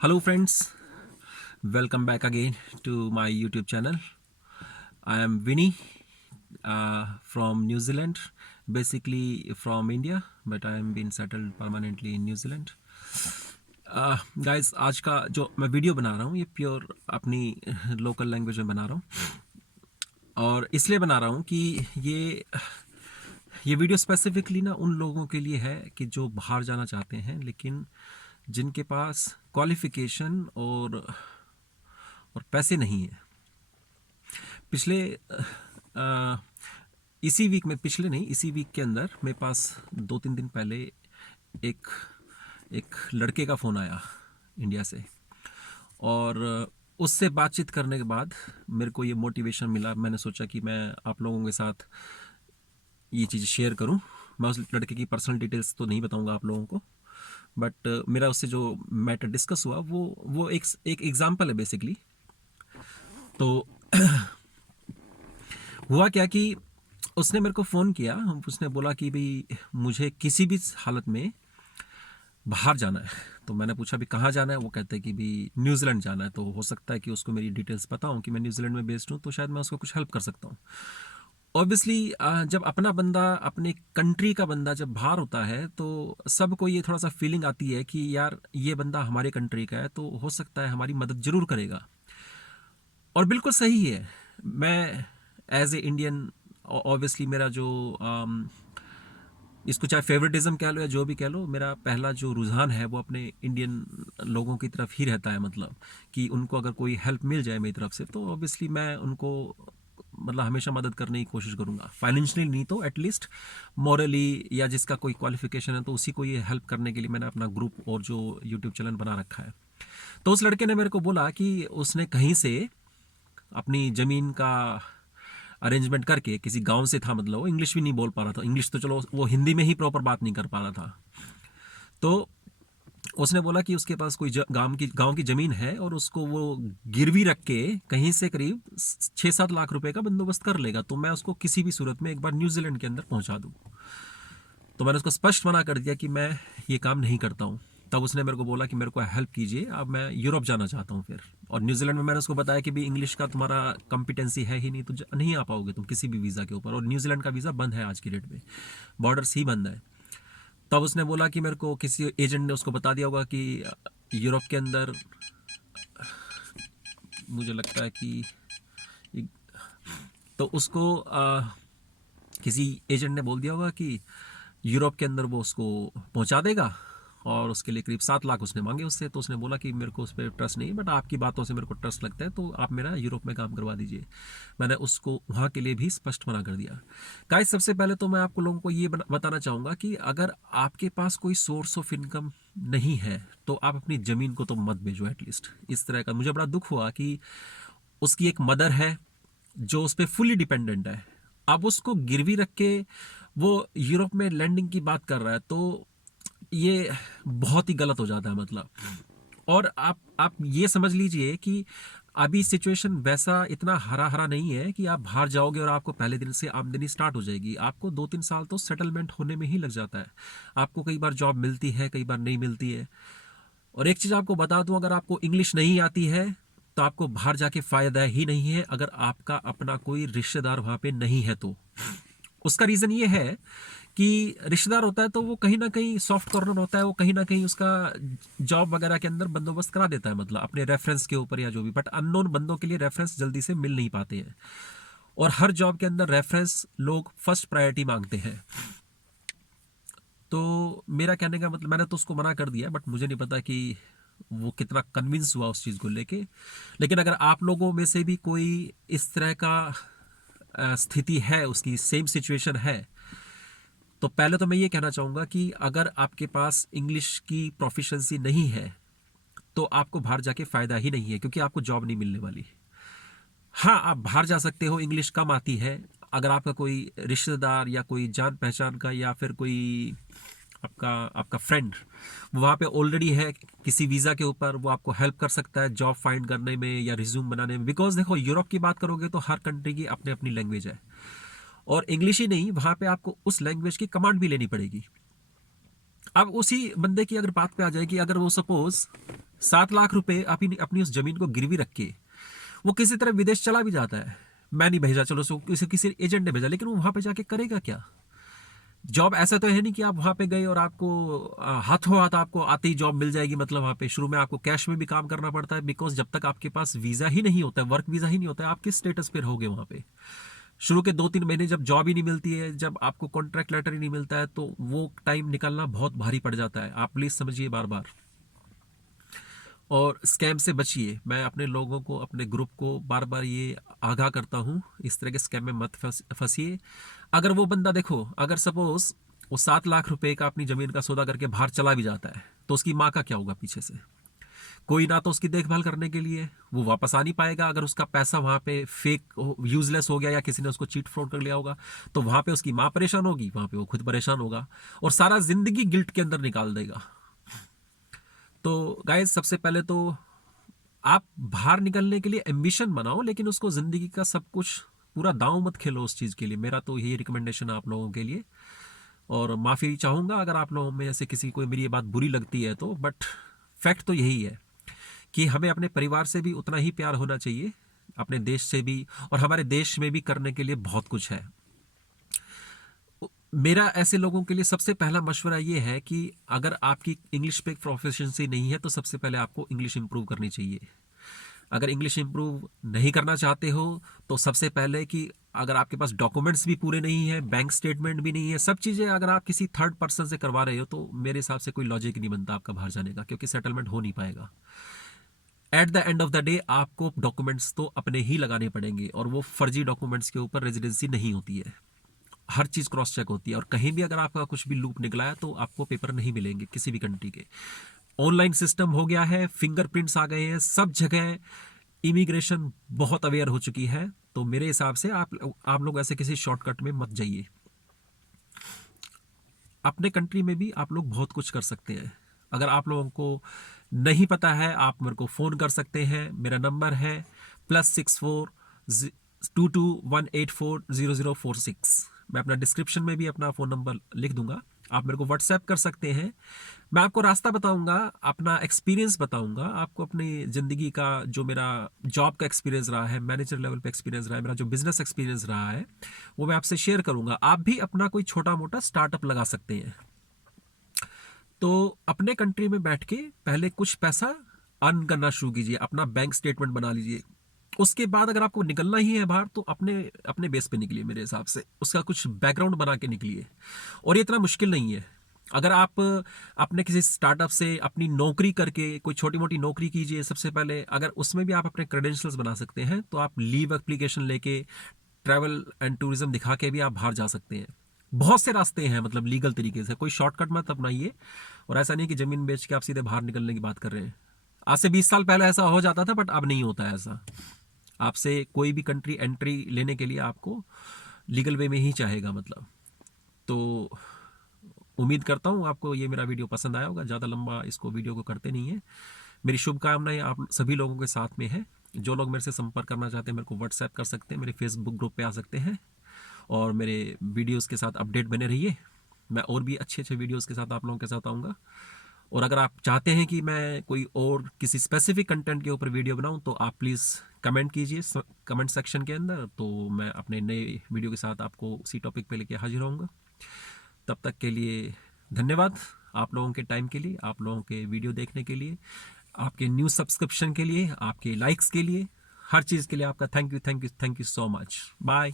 Hello, friends. Welcome back again to my YouTube channel. I am Vinny from New Zealand, basically from India, but I am been settled permanently in New Zealand. Guys आज का जो मैं video बना रहा हूँ ये pure अपनी local language में बना रहा हूँ और इसलिए बना रहा हूँ कि ये वीडियो स्पेसिफिकली ना उन लोगों के लिए है कि जो बाहर जाना चाहते हैं लेकिन जिनके पास क्वालिफिकेशन और पैसे नहीं है। पिछले अ, इसी वीक में पिछले नहीं इसी वीक के अंदर मेरे पास 2-3 दिन पहले एक एक लड़के का फ़ोन आया इंडिया से और उससे बातचीत करने के बाद मेरे को ये मोटिवेशन मिला। मैंने सोचा कि मैं आप लोगों के साथ ये चीज़ शेयर करूं। मैं उस लड़के की पर्सनल डिटेल्स तो नहीं बताऊंगा आप लोगों को, बट मेरा उससे जो मैटर डिस्कस हुआ वो एक एग्जाम्पल है बेसिकली। तो हुआ क्या कि उसने मेरे को फ़ोन किया। उसने बोला कि भाई मुझे किसी भी हालत में बाहर जाना है। तो मैंने पूछा भी कहाँ जाना है। वो कहते हैं कि भी न्यूजीलैंड जाना है। तो हो सकता है कि उसको मेरी डिटेल्स पता हो कि मैं न्यूजीलैंड में बेस्ड हूँ, तो शायद मैं उसको कुछ हेल्प कर सकता हूँ। ऑब्वियसली जब अपना बंदा अपने कंट्री का बंदा जब बाहर होता है तो सबको ये थोड़ा सा फीलिंग आती है कि यार ये बंदा हमारे कंट्री का है तो हो सकता है हमारी मदद ज़रूर करेगा। और बिल्कुल सही है। मैं एज ए इंडियन ऑब्वियसली मेरा जो इसको चाहे फेवरेटिज्म कह लो या जो भी कह लो, मेरा पहला जो रुझान है वो अपने इंडियन लोगों की तरफ ही रहता है। मतलब कि उनको अगर कोई हेल्प मिल जाए मेरी तरफ से तो ऑब्वियसली मैं उनको मतलब हमेशा मदद करने की कोशिश करूंगा। फाइनेंशियली नहीं तो एटलीस्ट मॉरली, या जिसका कोई क्वालिफिकेशन है तो उसी को ये हेल्प करने के लिए मैंने अपना ग्रुप और जो यूट्यूब चैनल बना रखा है। तो उस लड़के ने मेरे को बोला कि उसने कहीं से अपनी ज़मीन का अरेंजमेंट करके किसी गांव से था। मतलब वो इंग्लिश भी नहीं बोल पा रहा था। इंग्लिश तो चलो वो हिंदी में ही प्रॉपर बात नहीं कर पा रहा था। तो उसने बोला कि उसके पास कोई गांव की ज़मीन है और उसको वो गिरवी रख के कहीं से करीब 6-7 लाख रुपए का बंदोबस्त कर लेगा तो मैं उसको किसी भी सूरत में एक बार न्यूजीलैंड के अंदर पहुंचा दूँ। तो मैंने उसको स्पष्ट मना कर दिया कि मैं ये काम नहीं करता हूँ। तब उसने मेरे को बोला कि मेरे को हेल्प कीजिए, अब मैं यूरोप जाना चाहता हूँ फिर। और न्यूजीलैंड में मैंने उसको बताया कि भी इंग्लिश का तुम्हारा कॉम्पिटेंसी है ही नहीं तो नहीं आ पाओगे तुम किसी भी वीज़ा के ऊपर, और न्यूजीलैंड का वीज़ा बंद है आज की डेट में, बॉर्डर्स ही बंद है। तब उसने बोला कि मेरे को किसी एजेंट ने उसको बता दिया होगा कि यूरोप के अंदर मुझे लगता है कि तो उसको किसी एजेंट ने बोल दिया होगा कि यूरोप के अंदर वो उसको पहुंचा देगा और उसके लिए करीब 7 लाख उसने मांगे उससे। तो उसने बोला कि मेरे को उस पर ट्रस्ट नहीं, बट आपकी बातों से मेरे को ट्रस्ट लगता है तो आप मेरा यूरोप में काम करवा दीजिए। मैंने उसको वहाँ के लिए भी स्पष्ट मना कर दिया। गाइस सबसे पहले तो मैं आपको लोगों को ये बताना चाहूँगा कि अगर आपके पास कोई सोर्स ऑफ इनकम नहीं है तो आप अपनी ज़मीन को तो मत बेचो। एटलीस्ट इस तरह का मुझे बड़ा दुख हुआ कि उसकी एक मदर है जो उस पर फुली डिपेंडेंट है। अब उसको गिरवी रख के वो यूरोप में लैंडिंग की बात कर रहा है तो ये बहुत ही गलत हो जाता है। मतलब और आप ये समझ लीजिए कि अभी सिचुएशन वैसा इतना हरा हरा नहीं है कि आप बाहर जाओगे और आपको पहले दिन से आमदनी स्टार्ट हो जाएगी। आपको 2-3 साल तो सेटलमेंट होने में ही लग जाता है। आपको कई बार जॉब मिलती है, कई बार नहीं मिलती है। और एक चीज़ आपको बता दूं, अगर आपको इंग्लिश नहीं आती है तो आपको बाहर जाके फ़ायदा ही नहीं है अगर आपका अपना कोई रिश्तेदार वहाँ पे नहीं है तो। उसका रीज़न ये है कि रिश्तेदार होता है तो वो कहीं ना कहीं सॉफ्ट कॉर्नर होता है, वो कहीं ना कहीं उसका जॉब वगैरह के अंदर बंदोबस्त करा देता है, मतलब अपने रेफरेंस के ऊपर या जो भी। बट अननोन बंदों के लिए रेफरेंस जल्दी से मिल नहीं पाते हैं और हर जॉब के अंदर रेफरेंस लोग फर्स्ट प्रायोरिटी मांगते हैं। तो मेरा कहने का मतलब मैंने तो उसको मना कर दिया, बट मुझे नहीं पता कि वो कितना कन्विंस हुआ उस चीज़ को लेके। लेकिन अगर आप लोगों में से भी कोई इस तरह का स्थिति है, उसकी सेम सिचुएशन है, तो पहले तो मैं ये कहना चाहूँगा कि अगर आपके पास इंग्लिश की प्रोफिशेंसी नहीं है तो आपको बाहर जाके फ़ायदा ही नहीं है, क्योंकि आपको जॉब नहीं मिलने वाली। हाँ, आप बाहर जा सकते हो, इंग्लिश कम आती है। अगर आपका कोई रिश्तेदार या कोई जान पहचान का या फिर कोई आपका आपका फ्रेंड वहाँ पे ऑलरेडी है किसी वीज़ा के ऊपर, वो आपको हेल्प कर सकता है जॉब फाइंड करने में या रिज्यूम बनाने में। बिकॉज देखो यूरोप की बात करोगे तो हर कंट्री की अपनी अपनी लैंग्वेज है और इंग्लिश ही नहीं, वहाँ पे आपको उस लैंग्वेज की कमांड भी लेनी पड़ेगी। अब उसी बंदे की अगर बात पे आ जाए कि अगर वो सपोज 7 लाख रुपए अपनी अपनी उस जमीन को गिरवी रख के वो किसी तरह विदेश चला भी जाता है। मैं नहीं भेजा, चलो सो किसी किसी एजेंट ने भेजा, लेकिन वो वहां पे जाके करेगा क्या? जॉब ऐसा तो है नहीं कि आप वहां पे गए और आपको हाथों हाथ आपको आते ही जॉब मिल जाएगी। मतलब वहां पे शुरू में आपको कैश में भी काम करना पड़ता है, बिकॉज जब तक आपके पास वीजा ही नहीं होता है, वर्क वीजा ही नहीं होता है, आप किस स्टेटस पे रहोगे वहां पे? शुरू के 2-3 महीने जब जॉब ही नहीं मिलती है, जब आपको कॉन्ट्रैक्ट लेटर ही नहीं मिलता है, तो वो टाइम निकालना बहुत भारी पड़ जाता है। आप प्लीज समझिए बार बार, और स्कैम से बचिए। मैं अपने लोगों को, अपने ग्रुप को बार बार ये आगाह करता हूँ, इस तरह के स्कैम में मत फंसिए। अगर वो बंदा, देखो, अगर सपोज वो 7 लाख रुपए का अपनी जमीन का सौदा करके बाहर चला भी जाता है, तो उसकी माँ का क्या होगा पीछे से? कोई ना तो उसकी देखभाल करने के लिए, वो वापस आ नहीं पाएगा। अगर उसका पैसा वहां पे फेक यूजलेस हो गया या किसी ने उसको चीट फ्रॉड कर लिया होगा, तो वहां पे उसकी माँ परेशान होगी, वहां पे वो खुद परेशान होगा, और सारा जिंदगी गिल्ट के अंदर निकाल देगा। तो गाइस, सबसे पहले तो आप बाहर निकलने के लिए एम्बिशन बनाओ, लेकिन उसको जिंदगी का सब कुछ पूरा दांव मत खेलो उस चीज के लिए। मेरा तो यही रिकमेंडेशन है आप लोगों के लिए। और माफी चाहूंगा अगर आप लोगों में ऐसे किसी को मेरी ये बात बुरी लगती है तो, बट फैक्ट तो यही है कि हमें अपने परिवार से भी उतना ही प्यार होना चाहिए, अपने देश से भी, और हमारे देश में भी करने के लिए बहुत कुछ है। मेरा ऐसे लोगों के लिए सबसे पहला मशवरा ये है कि अगर आपकी इंग्लिश पे प्रोफिशिएंसी नहीं है, तो सबसे पहले आपको इंग्लिश इंप्रूव करनी चाहिए। अगर इंग्लिश इंप्रूव नहीं करना चाहते हो, तो सबसे पहले कि अगर आपके पास डॉक्यूमेंट्स भी पूरे नहीं है, बैंक स्टेटमेंट भी नहीं है, सब चीज़ें अगर आप किसी थर्ड पर्सन से करवा रहे हो, तो मेरे हिसाब से कोई लॉजिक नहीं बनता आपका बाहर जाने का, क्योंकि सेटलमेंट हो नहीं पाएगा। At the end of the day आपको डॉक्यूमेंट्स तो अपने ही लगाने पड़ेंगे, और वो फर्जी डॉक्यूमेंट्स के ऊपर रेजिडेंसी नहीं होती है। हर चीज़ क्रॉस चेक होती है, और कहीं भी अगर आपका कुछ भी लूप निकला है, तो आपको पेपर नहीं मिलेंगे किसी भी कंट्री के। ऑनलाइन सिस्टम हो गया है, फिंगरप्रिंट्स आ गए हैं, सब जगह इमिग्रेशन बहुत अवेयर हो चुकी है। तो मेरे हिसाब से आप लोग ऐसे किसी शॉर्टकट में मत जाइए। अपने कंट्री में भी आप लोग बहुत कुछ कर सकते हैं। अगर आप लोगों को नहीं पता है, आप मेरे को फ़ोन कर सकते हैं। मेरा नंबर है +6422184004 मैं अपना डिस्क्रिप्शन में भी अपना फ़ोन नंबर लिख दूंगा। आप मेरे को व्हाट्सएप कर सकते हैं। मैं आपको रास्ता बताऊंगा, अपना एक्सपीरियंस बताऊंगा आपको, अपनी ज़िंदगी का जो मेरा जॉब का एक्सपीरियंस रहा है, मैनेजर लेवल पे एक्सपीरियंस रहा है, मेरा जो बिजनेस एक्सपीरियंस रहा है, वो मैं आपसे शेयर करूंगा। आप भी अपना कोई छोटा मोटा स्टार्टअप लगा सकते हैं। तो अपने कंट्री में बैठ के पहले कुछ पैसा अर्न करना शुरू कीजिए, अपना बैंक स्टेटमेंट बना लीजिए। उसके बाद अगर आपको निकलना ही है बाहर, तो अपने अपने बेस पे निकलिए। मेरे हिसाब से उसका कुछ बैकग्राउंड बना के निकलिए, और ये इतना मुश्किल नहीं है। अगर आप अपने किसी स्टार्टअप से अपनी नौकरी करके कोई छोटी मोटी नौकरी कीजिए सबसे पहले। अगर उसमें भी आप अपने क्रेडेंशियल्स बना सकते हैं, तो आप लीव एप्लीकेशन लेके, ट्रैवल एंड टूरिज्म दिखा के भी आप बाहर जा सकते हैं। बहुत से रास्ते हैं, मतलब लीगल तरीके से। कोई शॉर्टकट मत अपनाइए। और ऐसा नहीं कि जमीन बेच के आप सीधे बाहर निकलने की बात कर रहे हैं। आज से 20 साल पहले ऐसा हो जाता था, बट अब नहीं होता है ऐसा। आपसे कोई भी कंट्री एंट्री लेने के लिए आपको लीगल वे में ही चाहेगा, मतलब। तो उम्मीद करता हूँ आपको ये मेरा वीडियो पसंद आया होगा। ज़्यादा लंबा इसको वीडियो को करते नहीं है। मेरी शुभकामनाएं आप सभी लोगों के साथ में है। जो लोग मेरे से संपर्क करना चाहते हैं, मेरे को व्हाट्सएप कर सकते हैं, मेरे फेसबुक ग्रुप पे आ सकते हैं, और मेरे वीडियोस के साथ अपडेट बने रहिए। मैं और भी अच्छे अच्छे वीडियोस के साथ आप लोगों के साथ आऊँगा। और अगर आप चाहते हैं कि मैं कोई और किसी स्पेसिफिक कंटेंट के ऊपर वीडियो बनाऊं, तो आप प्लीज़ कमेंट कीजिए कमेंट सेक्शन के अंदर। तो मैं अपने नए वीडियो के साथ आपको उसी टॉपिक पे लेके हाजिर होऊंगा। तब तक के लिए धन्यवाद आप लोगों के टाइम के लिए, आप लोगों के वीडियो देखने के लिए, आपके न्यूज़ सब्सक्रिप्शन के लिए, आपके लाइक्स के लिए, हर चीज़ के लिए आपका thank you, thank you, thank you so much. Bye.